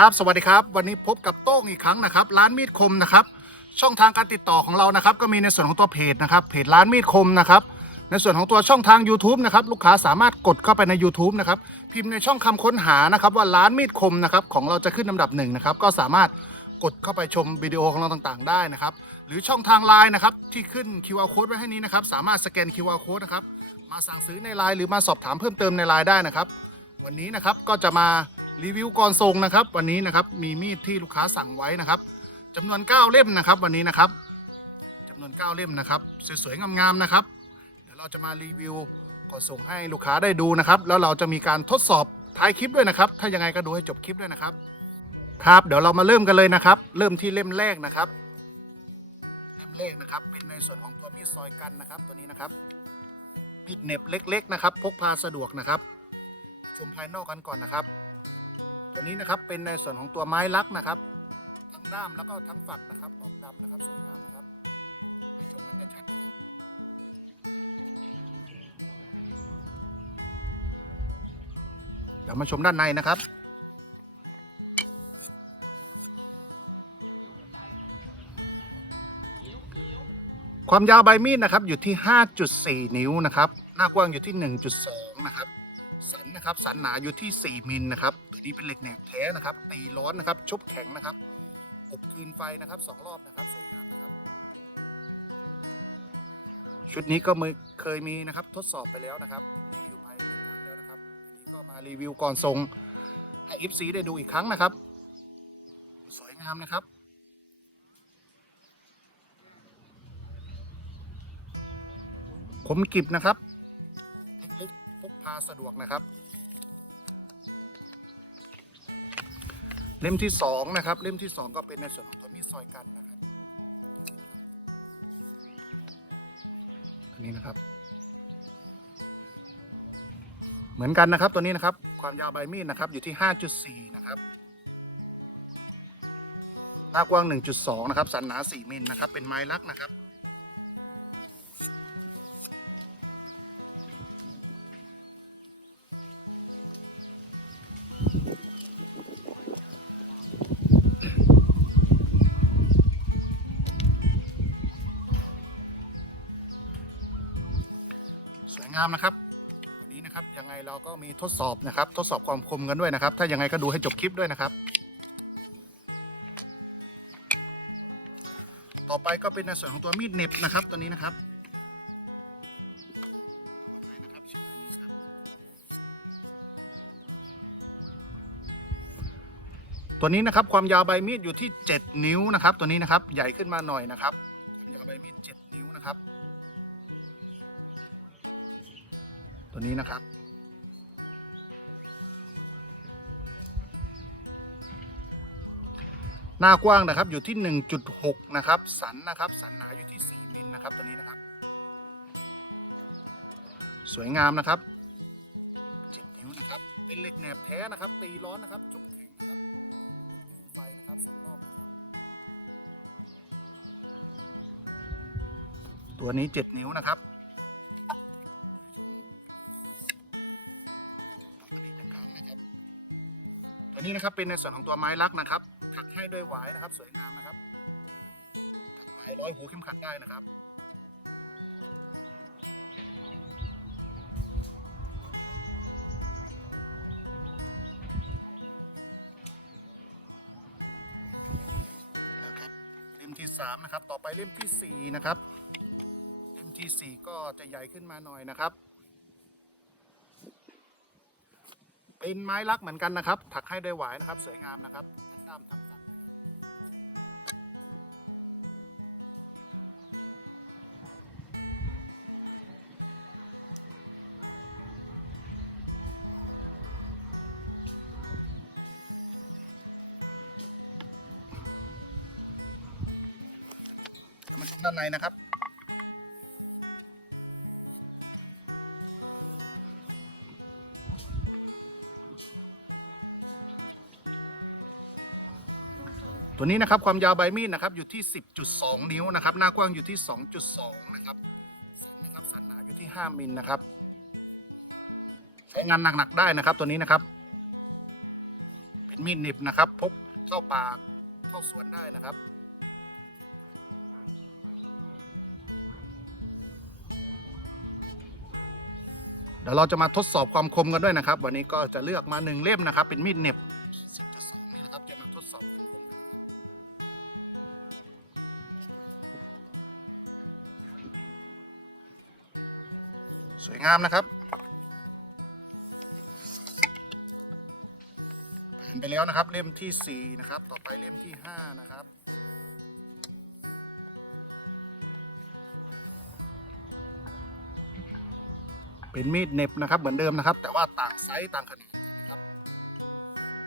ครับสวัสดีครับ วันนี้พบกับโต้งอีกครั้งนะครับ ร้านมีดคมนะครับ ช่องทางการติดต่อของเรานะครับ ก็มีในส่วนของตัวเพจนะครับเพจร้านมีดคมนะครับ ในส่วนของตัวช่องทาง YouTube นะครับลูกค้าสามารถกดเข้าไปใน YouTube นะครับพิมพ์ในช่องคำค้นหานะครับว่าร้านมีดคมนะครับของเราจะขึ้นลำดับหนึ่งนะครับก็สามารถกดเข้าไปชมวิดีโอของเราต่างๆ ได้นะครับ หรือช่องทางไลน์นะครับที่ขึ้น QR code ไว้ให้นี้นะครับสามารถสแกน QR code นะครับมาสั่งซื้อในไลน์หรือมาสอบถามเพิ่มเติมในไลน์ได้นะครับ วันนี้นะครับก็จะมา รีวิวก่อนทรงนะครับ วันนี้นะครับมีมีดที่ลูกค้าสั่งไว้นะครับจำนวน 9 เล่มนะครับ วันนี้นะครับจำนวน 9 เล่มนะครับสวยๆงามๆนะครับ เดี๋ยวเราจะมารีวิวก่อนส่งให้ลูกค้าได้ดูนะครับ แล้วเราจะมีการทดสอบท้ายคลิปด้วยนะครับ ถ้ายังไงก็ดูให้จบคลิปด้วยนะครับ ครับ เดี๋ยวเรามาเริ่มกันเลยนะครับ เริ่มที่เล่มแรกนะครับ เล่มแรกนะครับ เป็นในส่วนของตัวมีดซอยกันนะครับ ตัวนี้นะครับมีดเน็บเล็ก ๆ นะครับ พกพาสะดวกนะครับ ชมภายนอกกันก่อนนะครับ ตัวนี้นะครับเป็นในส่วนของตัวไม้ลักนะครับ ทั้งด้ามแล้วก็ทั้งฝักนะครับออกดำนะครับสวยงามนะครับให้ชมกันได้ชัดนะครับเดี๋ยวมาชมด้านในนะครับความยาวใบมีดนะครับอยู่ที่ 5.4 นิ้วนะครับ หน้ากว้างอยู่ที่ 1.2 นะครับ สันนะครับ สันหนาอยู่ที่ 4 มิลนะครับ นี้เป็นเหล็กแหนบแท้นะครับ ตีร้อนนะครับ ชุบแข็งนะครับ อบคืนไฟนะครับสองรอบนะครับสวยงามนะครับ ชุดนี้ก็เคยมีนะครับ ทดสอบไปแล้วนะครับรีวิวไปหนึ่งครั้งแล้วนะครับอันนี้ก็มารีวิวก่อนทรงให้ FC ได้ดูอีกครั้งนะครับ สวยงามนะครับคมกิบนะครับเล็กๆพกพาสะดวกนะครับ เล่มที่สองนะครับ เล่มที่สองก็เป็นในส่วนของตัวมีดซอยกันนะครับ อันนี้นะครับ เหมือนกันนะครับตัวนี้นะครับ ความยาวใบมีดนะครับ อยู่ที่ 5.4 นะครับหน้ากว้าง 1.2 นะครับ สันหนา 4 มิลนะครับ เป็นไม้ลักนะครับ งามนะครับ วันนี้นะครับยังไงเราก็มีทดสอบนะครับ ทดสอบความคมกันด้วยนะครับ ถ้ายังไงก็ดูให้จบคลิปด้วยนะครับ ต่อไปก็เป็นในส่วนของตัวมีดเน็บนะครับตัวนี้นะครับขออภัยนะครับชื่ออันนี้ครับตัวนี้นะครับความยาวใบมีดอยู่ที่ 7 นิ้วนะครับ ตัวนี้นะครับใหญ่ขึ้นมาหน่อยนะครับความยาวใบมีด 7 นิ้วนะครับ ตัวนี้นะครับ หน้ากว้างนะครับอยู่ที่ 1.6 นะครับ สันนะครับ สันหนาอยู่ที่ 4 มิลนะครับ ตัวนี้นะครับ สวยงามนะครับ7นิ้วนะครับ เป็นเหล็กแหนบแท้นะครับ ตีร้อนนะครับ จุกแข็งนะครับไฟนะครับสองรอบนะครับตัวนี้ 7 นิ้วนะครับ นี้นะครับเป็นในส่วนของตัวไม้ลักนะครับถักให้ด้วยหวายนะครับ สวยงามนะครับหวายร้อยหูเข้มขัดได้นะครับนะครับเล่มที่สามนะครับ ต่อไปเล่มที่สี่นะครับ เล่มที่สี่ก็จะใหญ่ขึ้นมาหน่อยนะครับ เป็นไม้ลักเหมือนกันนะครับ ถักให้ด้หวายนะครับ สวยงามนะครับทั้งด้ามทั้งฝักนะครับเดี๋ยวมาชมด้านในนะครับ ตัวนี้นะครับความยาวใบมีดนะครับอยู่ที่ 10.2 นิ้วนะครับหน้ากว้างอยู่ที่ 2.2 นะครับสันนะครับสันหนาอยู่ที่ 5มิลนะครับใช้งานหนักๆได้นะครับตัวนี้นะครับ เป็นมีดหนิบนะครับพกเข้าป่าเข้าสวนได้นะครับเดี๋ยวเราจะมาทดสอบความคมกันด้วยนะครับ วันนี้ก็จะเลือกมาหนึ่งเล่มนะครับ เป็นมีดเหน็บ สวยงามนะครับผ่นไปแล้วนะครับ เล่มที่ 4 นะครับ ต่อไปเล่มที่ 5 นะครับเป็นมีดเน็บนะครับเหมือนเดิมนะครับ แต่ว่าต่างไซส์ต่างขนาดนะครับ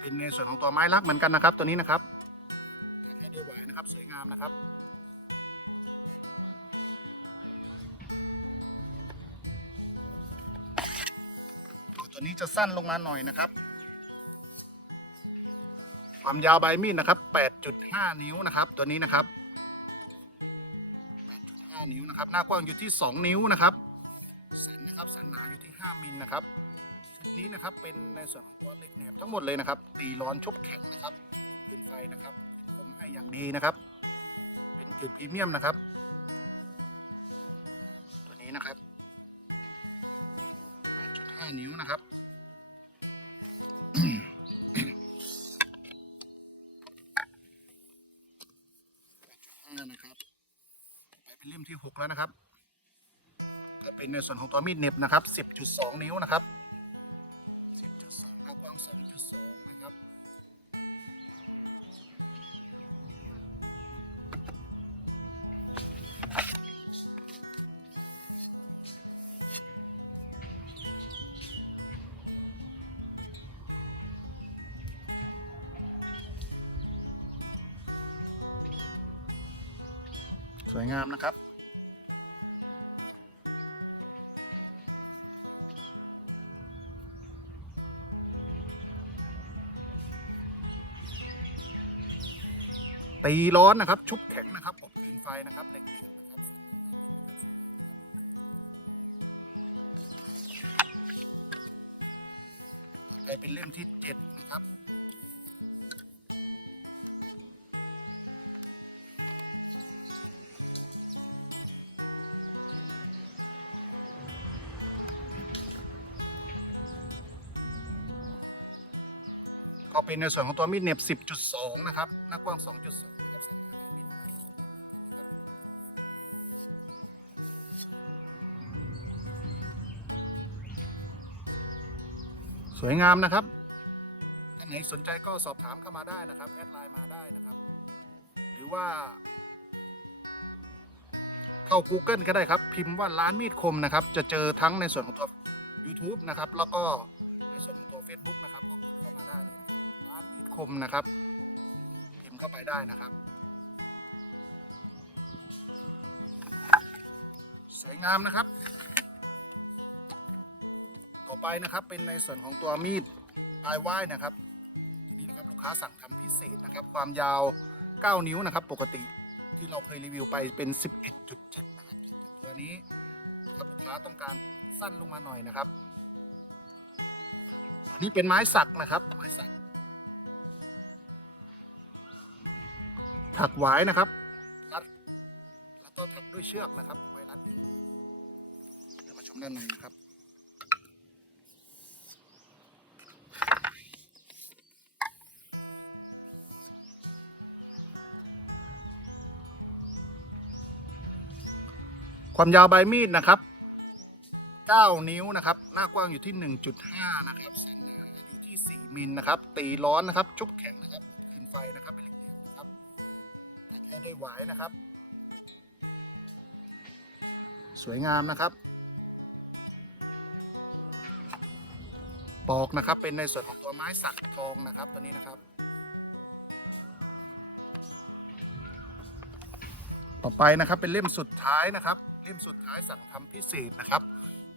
เป็นในส่วนของตัวไม้ลักเหมือนกันนะครับ ตัวนี้นะครับให้ด้ไหวนะครับ สวยงามนะครับ ตัวนี้จะสั้นลงมาหน่อยนะครับ ความยาวใบมีดนะครับ 8.5 นิ้วนะครับ ตัวนี้นะครับ 8.5 นิ้วนะครับ หน้ากว้างอยู่ที่ 2 นิ้วนะครับ สันนะครับ สันหนาอยู่ที่ 5 มิลนะครับชุดนี้นะครับ เป็นในส่วนของตัวเหล็กแหนบทั้งหมดเลยนะครับ ตีร้อนชกแข็งนะครับ เป็นไฟนะครับเป็นคมให้อย่างดีนะครับ เป็นจุดพรีเมียมนะครับ ตัวนี้นะครับ8.5นิ้วนะครับ นะครับ ไปเป็นเล่มที่ 6 แล้วนะครับ ก็เป็นในส่วนของตัวมีดเน็บนะครับ 10.2 นิ้วนะครับ สวยงามนะครับ ตีร้อนนะครับ ชุบแข็งนะครับอบคืนไฟนะครับเหล็กเป็นเล่มที่เจ็ด เป็นในส่วนของตัวมีดเน็บ 10.2 นะครับหน้ากว้าง 2.2 นะครับสวยงามนะครับท่านไหนสนใจก็สอบถามเข้ามาได้นะครับ แอดไลน์มาได้นะครับ หรือว่า เข้า Google ก็ได้ครับ พิมพ์ว่าร้านมีดคมนะครับ จะเจอทั้งในส่วนของตัว YouTube นะครับ แล้วก็ในส่วนของตัว Facebook นะครับ คมนะครับ พิมพ์เข้าไปได้นะครับ สวยงามนะครับ ต่อไปนะครับเป็นในส่วนของตัวมีดปลายว่ายนะครับนี้นะครับลูกค้าสั่งทำพิเศษนะครับ ความยาว 9 นิ้วนะครับ ปกติที่เราเคยรีวิวไปเป็น 11.7นะครับตัวนี้ถ้าลูกค้าต้องการสั้นลงมาหน่อยนะครับอันนี้เป็นไม้สักนะครับ ไม้สัก ถักหวายนะครับรัดแล้วก็ถักด้วยเชือกนะครับไว้รัดเองเดี๋ยวมาชมด้านในนะครับความยาวใบมีดนะครับ 9 นิ้วนะครับ หน้ากว้างอยู่ที่ 1.5 นะครับสันหนาอยู่ที่ 4 มิลนะครับ ตีร้อนนะครับ ชุบแข็งนะครับคืนไฟนะครับเป็นเหล็ก ให้ได้ไหวนะครับ สวยงามนะครับ ปอกนะครับเป็นในส่วนของตัวไม้สักทองนะครับตัวนี้นะครับ ต่อไปนะครับเป็นเล่มสุดท้ายนะครับ เล่มสุดท้ายสั่งทำพิเศษนะครับ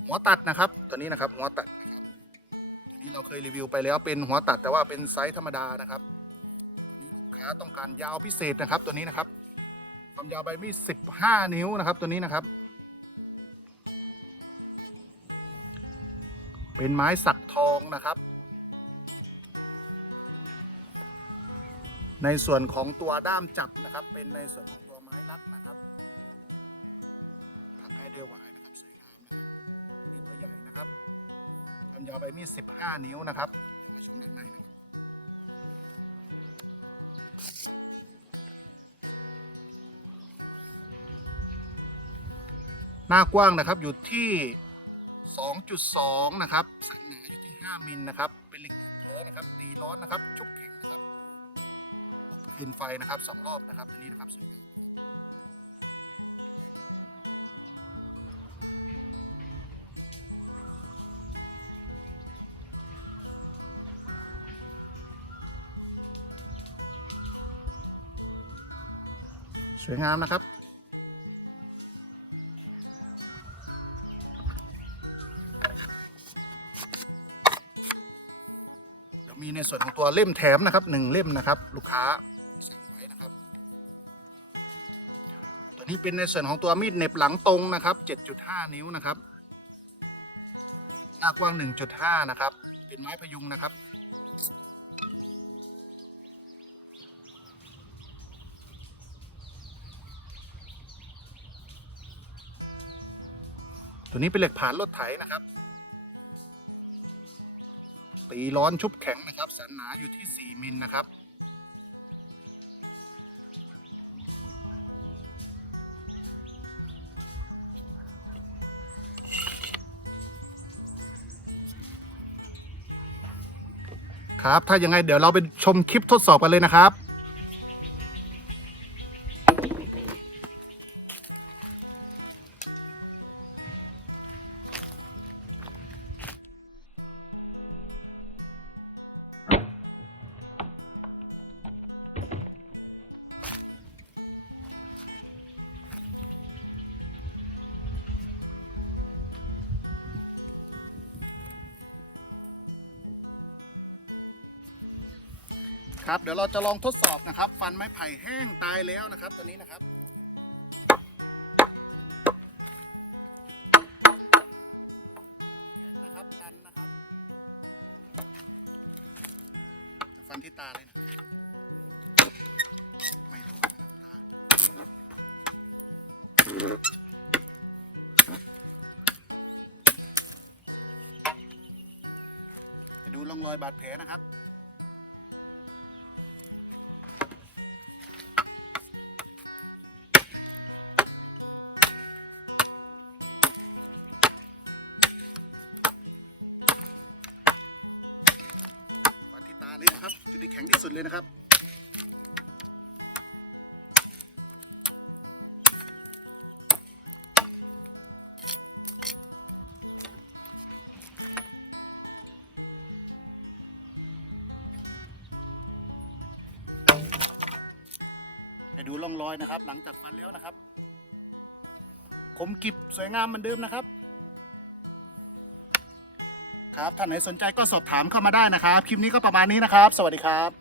หัวตัดนะครับตัวนี้นะครับหัวตัดนะครับตัวนี้เราเคยรีวิวไปแล้วเป็นหัวตัดแต่ว่าเป็นไซส์ธรรมดานะครับ ค้าต้องการยาวพิเศษนะครับตัวนี้นะครับความยาวใบมีด15 นิ้วนะครับ ตัวนี้นะครับ เป็นไม้สักทองนะครับ ในส่วนของตัวด้ามจับนะครับ เป็นในส่วนของตัวไม้รัดนะครับถักให้ด้วยหวายนะครับสวยงามนะครับมีตัวใหญ่นะครับความยาวใบมีด15 นิ้วนะครับเดี๋ยวมาชมด้านในนะครับ หน้ากว้างนะครับอยู่ที่ 2.2 นะครับสันหนาอยู่ที่ 5 มิลนะครับ เป็นเหล็กเหลมเยอะนะครับตีร้อนนะครับชุบแข็งนะครับเห็นไฟนะครับสองรอบนะครับตัวนี้นะครับสวย วยงามนะครับ เดี๋ยวมีในส่วนของตัวเล่มแถมนะครับหนึ่งเล่มนะครับ ลูกค้าสั่งไว้นะครับ ตัวนี้เป็นในส่วนของตัวมีดเน็บหลังตรงนะครับ 7.5 นิ้วนะครับหน้ากว้าง 1.5 นะครับ เป็นไม้พยุงนะครับ ตัวนี้เป็นเหล็กผ่านรถไถนะครับ ตีร้อนชุบแข็งนะครับ สันหนาอยู่ที่ 4 มิลนะครับ ครับ ถ้ายังไงเดี๋ยวเราไปชมคลิปทดสอบกันเลยนะครับ ครับเดี๋ยวเราจะลองทดสอบนะครับ ฟันไม้ไผ่แห้งตายแล้วนะครับตัวนี้นะครับนะครับตันนะครับ ฟันที่ตาเลยนะไม่รู้นะครับตาดูร่องรอยบาดแผลนะครับ ร่อยนะครับ หลังจากฟันเลี้ยวนะครับคมกริบสวยงามเหมือนเดิมนะครับ ครับท่านไหนสนใจก็สอบถามเข้ามาได้นะครับ คลิปนี้ก็ประมาณนี้นะครับ สวัสดีครับ